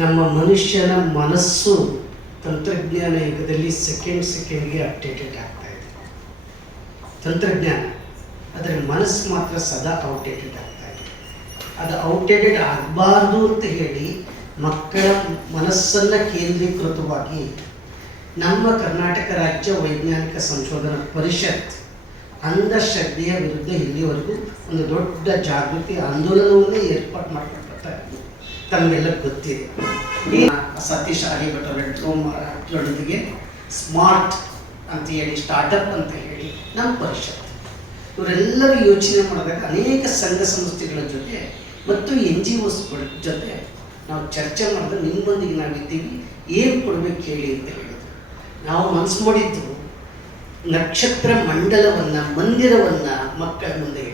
ನಮ್ಮ ಮನುಷ್ಯನ ಮನಸ್ಸು ತಂತ್ರಜ್ಞಾನ ಯುಗದಲ್ಲಿ ಸೆಕೆಂಡ್ ಸೆಕೆಂಡ್ಗೆ ಅಪ್ಡೇಟೆಡ್ ಆಗ್ತಾ ಇದೆ. ತಂತ್ರಜ್ಞಾನ ಅದರ ಮನಸ್ಸು ಮಾತ್ರ ಸದಾ ಔಟ್ಡೇಟೆಡ್ ಆಗ್ತಾ ಇದೆ. ಅದು ಔಟ್ಡೇಟೆಡ್ ಆಗಬಾರ್ದು ಅಂತ ಹೇಳಿ ಮಕ್ಕಳ ಮನಸ್ಸನ್ನು ಕೇಂದ್ರೀಕೃತವಾಗಿ ನಮ್ಮ ಕರ್ನಾಟಕ ರಾಜ್ಯ ವೈಜ್ಞಾನಿಕ ಸಂಶೋಧನಾ ಪರಿಷತ್ ಅಂಧಶ್ರದ್ಧೆಯ ವಿರುದ್ಧ ಇಲ್ಲಿವರೆಗೂ ಒಂದು ದೊಡ್ಡ ಜಾಗೃತಿ ಆಂದೋಲನವನ್ನೇ ಏರ್ಪಾಡು ಮಾಡಿಕೊಳ್ತಾ ಇದ್ದು ತಮಗೆಲ್ಲ ಗೊತ್ತಿದೆ. ಈ ಸತೀಶ್ ಆರ್ಯಭಟ್ ಅವರೊಂದಿಗೆ ಸ್ಮಾರ್ಟ್ ಅಂತ ಹೇಳಿ ಸ್ಟಾರ್ಟಪ್ ಅಂತ ಹೇಳಿ ನಮ್ಮ ಪರಿಷತ್ ಇವರೆಲ್ಲರೂ ಯೋಚನೆ ಮಾಡಿದಾಗ ಅನೇಕ ಸಂಘ ಸಂಸ್ಥೆಗಳ ಜೊತೆ ಮತ್ತು ಎನ್ ಜಿ ಒಸ್ಗಳ ಜೊತೆ ನಾವು ಚರ್ಚೆ ಮಾಡಿದ್ರೆ ನಿಮ್ಮೊಂದಿಗೆ ನಾವಿದ್ದೀವಿ, ಏನು ಕೊಡಬೇಕು ಹೇಳಿ ಅಂತ ಹೇಳಿದ್ರು. ನಾವು ಮನಸ್ಸು ಮಾಡಿದ್ದು ನಕ್ಷತ್ರ ಮಂಡಲವನ್ನು, ಮಂದಿರವನ್ನು ಮಕ್ಕಳ ಮುಂದೆ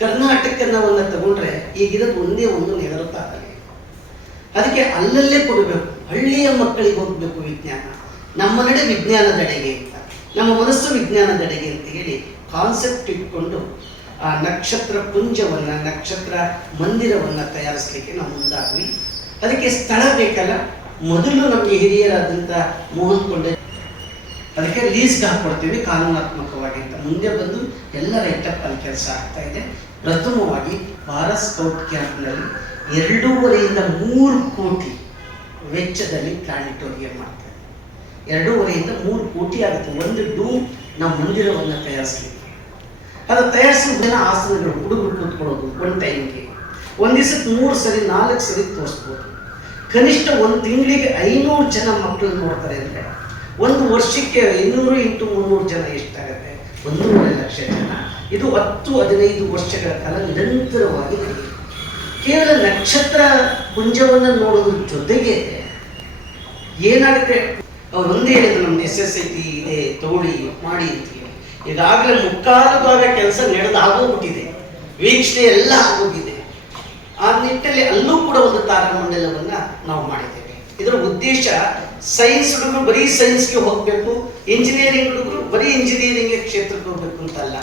ಇಡಬೇಕು ಕರ್ನಾಟಕನವನ್ನು ತಗೊಂಡ್ರೆ ಈಗಿರೋದು ಒಂದೇ ಒಂದು ನೆಗರುತ್ತಾಗಲಿ ಅದಕ್ಕೆ ಅಲ್ಲಲ್ಲೇ ಕೊಡಬೇಕು. ಹಳ್ಳಿಯ ಮಕ್ಕಳಿಗೆ ಹೋಗಬೇಕು ವಿಜ್ಞಾನ. ನಮ್ಮ ನಡೆ ವಿಜ್ಞಾನದೆಡೆಗೆ ಅಂತ. ನಮ್ಮ ಮನಸ್ಸು ವಿಜ್ಞಾನದೆಡೆಗೆ ಅಂತ ಹೇಳಿ ಕಾನ್ಸೆಪ್ಟ್ ಇಟ್ಕೊಂಡು ಆ ನಕ್ಷತ್ರ ಪುಂಜವನ್ನು, ನಕ್ಷತ್ರ ಮಂದಿರವನ್ನು ತಯಾರಿಸಲಿಕ್ಕೆ ನಾವು ಮುಂದಾದ್ವಿ. ಅದಕ್ಕೆ ಸ್ಥಳ ಬೇಕಲ್ಲ? ಮೊದಲು ನಮಗೆ ಹಿರಿಯರಾದಂಥ ಮೋಹನ್ ಕೊಂಡೆ ಅದಕ್ಕೆ ಲೀಸ್ಗೆ ಹಾಕ್ಕೊಡ್ತೀವಿ ಕಾನೂನಾತ್ಮಕವಾಗಿ ಅಂತ. ಮುಂದೆ ಬಂದು ಎಲ್ಲ ರೈಟಪ್ ಅಲ್ಲಿ ಕೆಲಸ ಆಗ್ತಾ ಇದೆ. ಪ್ರಥಮವಾಗಿ ಭಾರತ್ ಸ್ಕೌಟ್ ಕ್ಯಾಂಪ್ನಲ್ಲಿ ಎರಡೂವರೆಯಿಂದ ಮೂರು ಕೋಟಿ ವೆಚ್ಚದಲ್ಲಿ ಪ್ಲಾನಿಟೋರಿಯಂ ಮಾಡ್ತಾರೆ. ಎರಡೂವರೆಯಿಂದ ಮೂರು ಕೋಟಿ ಆಗುತ್ತೆ. ಒಂದು ಡೂ ನಾವು ಮಂದಿರವನ್ನು ತಯಾರಿಸ್ಲಿಕ್ಕೆ ಅದು ತಯಾರಿಸಿದ ಜನ ಆಸನಗಳು ಹುಡುಗರು ಕೂತ್ಕೊಳ್ಳೋದು ಒನ್ ಟೈಮ್ಗೆ ಒಂದು ದಿವಸಕ್ಕೆ ಮೂರು ಸರಿ, ನಾಲ್ಕು ಸರಿ ತೋರಿಸ್ಬೋದು. ಕನಿಷ್ಠ ಒಂದು ತಿಂಗಳಿಗೆ ಐನೂರು ಜನ ಮಕ್ಕಳು ನೋಡ್ತಾರೆ ಅಂದರೆ ಒಂದು ವರ್ಷಕ್ಕೆ ಇನ್ನೂರು ಇಂಟು ಮುನ್ನೂರು ಜನ ಎಷ್ಟಾಗುತ್ತೆ? ಒಂದೂವರೆ ಲಕ್ಷ ಜನ. ಇದು ಹತ್ತು ಹದಿನೈದು ವರ್ಷಗಳ ಕಾಲ ನಿರಂತರವಾಗಿ ಕೇವಲ ನಕ್ಷತ್ರ ಪುಂಜವನ್ನು ನೋಡೋದ್ರ ಜೊತೆಗೆ ಏನಾಗುತ್ತೆ? ಅವ್ರು ಒಂದೇ ಹೇಳಿದ್ರು ನಮ್ಮ ಎಸ್ ಎಸ್ ಐ ಟಿ ಇದೆ ತಗೊಳ್ಳಿ ಮಾಡಿ ಅಂತೀವಿ ಈಗಾಗಲೇ ಮುಕ್ಕಾಲು ಭಾಗ ಕೆಲಸ ನಡೆದು ಆಗೋಗ್ಬಿಟ್ಟಿದೆ. ವೀಕ್ಷಣೆ ಎಲ್ಲ ಆಗೋಗಿದೆ. ಆ ನಿಟ್ಟಲ್ಲಿ ಅಲ್ಲೂ ಕೂಡ ಒಂದು ತಾರಮಂಡಲವನ್ನು ನಾವು ಮಾಡಿದ್ದೇವೆ. ಇದರ ಉದ್ದೇಶ ಸೈನ್ಸ್ ಹುಡುಗರು ಬರೀ ಸೈನ್ಸ್ಗೆ ಹೋಗಬೇಕು ಇಂಜಿನಿಯರಿಂಗ್ ಹುಡುಗರು ಬರೀ ಇಂಜಿನಿಯರಿಂಗ್ ಕ್ಷೇತ್ರಕ್ಕೆ ಹೋಗಬೇಕು ಅಂತಲ್ಲ.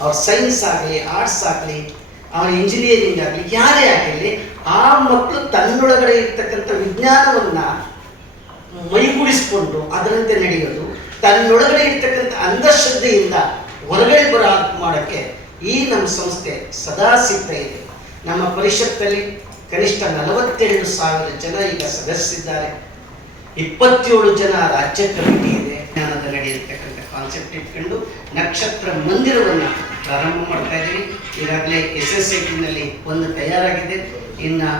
ಅವ್ರ ಸೈನ್ಸ್ ಆಗಲಿ ಆರ್ಟ್ಸ್ ಆಗಲಿ, ಅವ್ರ ಇಂಜಿನಿಯರಿಂಗ್ ಆಗಲಿ, ಯಾರೇ ಆಗಲಿ ಆ ಮಕ್ಕಳು ತನ್ನೊಳಗಡೆ ಇರ್ತಕ್ಕಂಥ ವಿಜ್ಞಾನವನ್ನು ಮೈಗೂಡಿಸಿಕೊಂಡು ಅದರಂತೆ ನಡೆಯೋದು, ತನ್ನೊಳಗಡೆ ಇರ್ತಕ್ಕಂಥ ಅಂಧಶ್ರದ್ಧೆಯಿಂದ ಹೊರಗಡೆ ಬರ ಮಾಡೋಕ್ಕೆ ಈ ನಮ್ಮ ಸಂಸ್ಥೆ ಸದಾ ಸಿಗ್ತಾ ಇದೆ. ನಮ್ಮ ಪರಿಷತ್ತಲ್ಲಿ ಕನಿಷ್ಠ ನಲವತ್ತೆರಡು ಸಾವಿರ ಜನ ಈಗ ಸದಸ್ಯರಿದ್ದಾರೆ. ಇಪ್ಪತ್ತೇಳು ಜನ ರಾಜ್ಯ ಕಮಿಟಿ ಇದೆ. ಜ್ಞಾನದ ನಡೆಯತಕ್ಕಂಥ ಕಾನ್ಸೆಪ್ಟ್ ಇಟ್ಕೊಂಡು ನಕ್ಷತ್ರ ಮಂದಿರವನ್ನು ಪ್ರಾರಂಭ ಮಾಡ್ತಾ ಇದ್ದೀವಿ. ಈಗಾಗಲೇ ಎಸ್ ಎಸ್ ಐ ಒಂದು ತಯಾರಾಗಿದೆ. ಇನ್ನು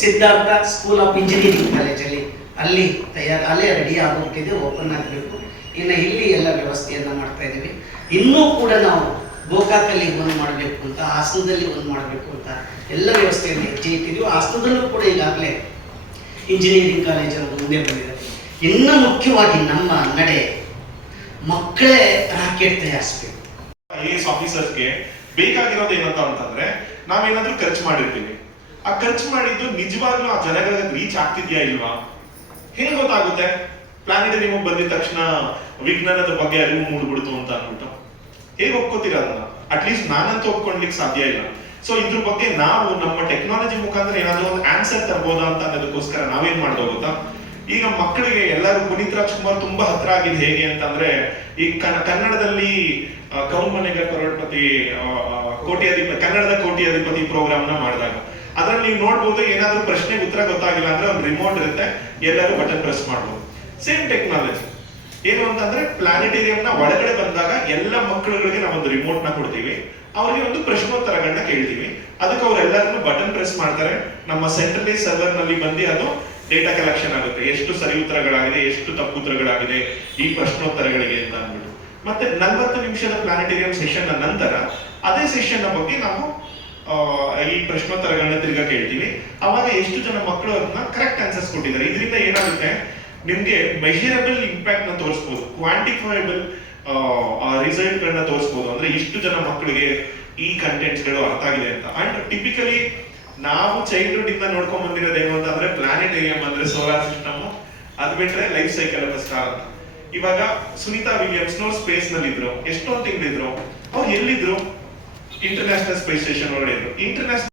ಸಿದ್ಧಾರ್ಥ ಸ್ಕೂಲ್ ಆಫ್ ಇಂಜಿನಿಯರಿಂಗ್ ಕಾಲೇಜಲ್ಲಿ ಅಲ್ಲಿ ತಯಾರು, ಅಲ್ಲೇ ರೆಡಿ ಆಗೋಗ್ತಿದೆ ಓಪನ್ ಆಗಬೇಕು. ಇನ್ನು ಇಲ್ಲಿ ಎಲ್ಲ ವ್ಯವಸ್ಥೆಯನ್ನು ಮಾಡ್ತಾ ಇದ್ದೀವಿ. ಇನ್ನೂ ಕೂಡ ನಾವು ಗೋಕಾಕಲ್ಲಿ ಒಂದು ಮಾಡಬೇಕು ಅಂತ, ಹಾಸನದಲ್ಲಿ ಒಂದು ಮಾಡಬೇಕು ಅಂತ ಎಲ್ಲ ವ್ಯವಸ್ಥೆಯನ್ನು ಹೆಜ್ಜೆ ಇಟ್ಟಿದ್ದೀವಿ. ಹಾಸನದಲ್ಲೂ ಕೂಡ ಈಗಾಗಲೇ ಇಂಜಿನಿಯರಿಂಗ್ ಕಾಲೇಜನ್ನು ಮುಂದೆ ಬಂದಿದೆ. ಇನ್ನು ಮುಖ್ಯವಾಗಿ ನಮ್ಮ ನಡೆ ಮಕ್ಕಳೇ ರಾಕೆಟ್ ತಯಾರಿಸ್ಬೇಕು. ಐ ಎಸ್ ಆಫೀಸರ್ಸ್ಗೆ ಬೇಕಾಗಿರೋದು ಏನಂತ ಅಂತಂದ್ರೆ, ನಾವೇನಾದ್ರೂ ಖರ್ಚು ಮಾಡಿರ್ತೀವಿ. ಆ ಖರ್ಚು ಮಾಡಿದ್ದು ನಿಜವಾಗ್ಲೂ ಆ ಜನಗಳಿಗೆ ರೀಚ್ ಆಗ್ತಿದ್ಯಾ ಇಲ್ವಾ? ಹೇಗೆ ಗೊತ್ತಾಗುತ್ತೆ? ಪ್ಲಾನೆಟರಿಯಂ ಬಂದಿದ ತಕ್ಷಣ ವಿಜ್ಞಾನದ ಬಗ್ಗೆ ಅರಿವು ಮೂಡ್ಬಿಡ್ತು ಅಂತ ಅಂದ್ಬಿಟ್ಟು. ಹೇಗೆ ಒಪ್ಕೋತೀರ ಅದನ್ನ? ಅಟ್ಲೀಸ್ಟ್ ನಾನಂತೂ ಒಪ್ಕೊಳ್ಲಿಕ್ಕೆ ಸಾಧ್ಯ ಇಲ್ಲ. ಸೊ ಇದ್ರ ಬಗ್ಗೆ ನಾವು ನಮ್ಮ ಟೆಕ್ನಾಲಜಿ ಮುಖಾಂತರ ಏನಾದ್ರು ಒಂದು ಆನ್ಸರ್ ತರ್ಬೋದಾ ಅಂತ ಅನ್ನೋದಕ್ಕೋಸ್ಕರ ನಾವೇನ್ ಮಾಡ್ದೋ ಗೊತ್ತಾ? ಈಗ ಮಕ್ಕಳಿಗೆ ಎಲ್ಲರೂ ಪುನೀತ್ ರಾಜ್ಕುಮಾರ್ ತುಂಬಾ ಹತ್ರ ಆಗಿದೆ ಹೇಗೆ ಅಂತಂದ್ರೆ, ಈ ಕನ್ನ- ಕನ್ನಡದಲ್ಲಿ ಕೌನ್ ಮನೆಗ ಕರೋಡ್ಪತಿ ಕೋಟ್ಯಾಧಿಪತಿ ಕನ್ನಡದ ಕೋಟ್ಯಾಧಿಪತಿ ಪ್ರೋಗ್ರಾಮ್ನ ಮಾಡಿದಾಗ. ಅದ್ರಲ್ಲಿ ನೀವು ನೋಡ್ಬೋದು ಏನಾದ್ರೂ ಪ್ರಶ್ನೆಗೆ ಉತ್ತರ ಗೊತ್ತಾಗಿಲ್ಲ ಅಂದ್ರೆ ಒಂದು ರಿಮೋಟ್ ಇರುತ್ತೆ, ಎಲ್ಲರೂ ಬಟನ್ ಪ್ರೆಸ್ ಮಾಡ್ಬೋದು. ಸೇಮ್ ಟೆಕ್ನಾಲಜಿ ಏನು ಅಂತಂದ್ರೆ ಪ್ಲಾನೆಟೇರಿಯಂ ನ ಒಳಗಡೆ ಬಂದಾಗ ಎಲ್ಲ ಮಕ್ಕಳುಗಳಿಗೆ ನಾವೊಂದು ರಿಮೋಟ್ನ ಕೊಡ್ತೀವಿ. ಅವರಿಗೆ ಒಂದು ಪ್ರಶ್ನೋತ್ತರಗಳನ್ನ ಕೇಳ್ತೀವಿ. ಅದಕ್ಕೆ ಅವರೆಲ್ಲರನ್ನು ಬಟನ್ ಪ್ರೆಸ್ ಮಾಡ್ತಾರೆ. ನಮ್ಮ ಸೆಂಟ್ರಲೈಸ್ ಸರ್ವರ್ನಲ್ಲಿ ಬಂದು ಅದು ಡೇಟಾ ಕಲೆಕ್ಷನ್ ಆಗುತ್ತೆ. ಎಷ್ಟು ಸರಿ ಉತ್ತರಗಳಾಗಿದೆ, ಎಷ್ಟು ತಪ್ಪು ಉತ್ತರಗಳಾಗಿದೆ, ಈ ಪ್ರಶ್ನೋತ್ತರಗಳಿಗೆ ಅಂತ ಅಂದ್ಬಿಟ್ಟು. ಮತ್ತೆ ನಲವತ್ತು ನಿಮಿಷದ ಪ್ಲಾನೆಟೇರಿಯಂ ಸೆಷನ್ ನಂತರ ಅದೇ ಸೆಷನ್ ಬಗ್ಗೆ ನಾವು ಈ ಪ್ರಶ್ನೋತ್ತರಗಳನ್ನ ತಿರ್ಗಾ ಕೇಳ್ತೀವಿ. ಅವಾಗ ಎಷ್ಟು ಜನ ಮಕ್ಕಳು ಅದನ್ನ ಕರೆಕ್ಟ್ ಆನ್ಸರ್ಸ್ ಕೊಟ್ಟಿದ್ದಾರೆ. ಇದರಿಂದ ಏನಾಗುತ್ತೆ? ನಿಮ್ಗೆ ಮೆಷರಬಲ್ ಇಂಪ್ಯಾಕ್ಟ್ನ ತೋರಿಸ್ಬೋದು ಕ್ವಾಂಟಿಫೈಬಲ್ ರಿಸಲ್ಟ್ ಗಳನ್ನ ತೋರಿಸಬಹುದು ಅಂದ್ರೆ ಇಷ್ಟು ಜನ ಮಕ್ಕಳಿಗೆ ಈ ಕಂಟೆಂಟ್ಸ್ಗಳು ಅರ್ಥ ಆಗಿದೆ ಅಂತ. ಅಂಡ್ ಟಿಪಿಕಲಿ ನಾವು ಚೈಲ್ಡ್ಹುಡ್ ಇಂದ ನೋಡ್ಕೊಂಡ್ ಬಂದಿರೋದು ಏನು ಅಂತಂದ್ರೆ ಪ್ಲಾನೆಟೇರಿಯಂ ಅಂದ್ರೆ ಸೋಲಾರ್ ಸಿಸ್ಟಮ್ ಅದ್ ಬಿಟ್ರೆ ಲೈಫ್ ಸೈಕಲ್ ಅಂತ ಸ್ಟಾರ್ ಅಂತ ಇವಾಗ ಸುನೀತಾ ವಿಲಿಯಮ್ಸ್ ನೋ ಸ್ಪೇಸ್ನಲ್ಲಿ ಇದ್ರು ಎಷ್ಟೊಂದು ತಿಂಗಳಿದ್ರು, ಅವ್ರು ಎಲ್ಲಿದ್ರು? ಇಂಟರ್ನ್ಯಾಷನಲ್ ಸ್ಪೇಸ್ ಸ್ಟೇಷನ್ ಒಳಗಡೆ ಇದ್ರು. ಇಂಟರ್ನ್ಯಾಷನಲ್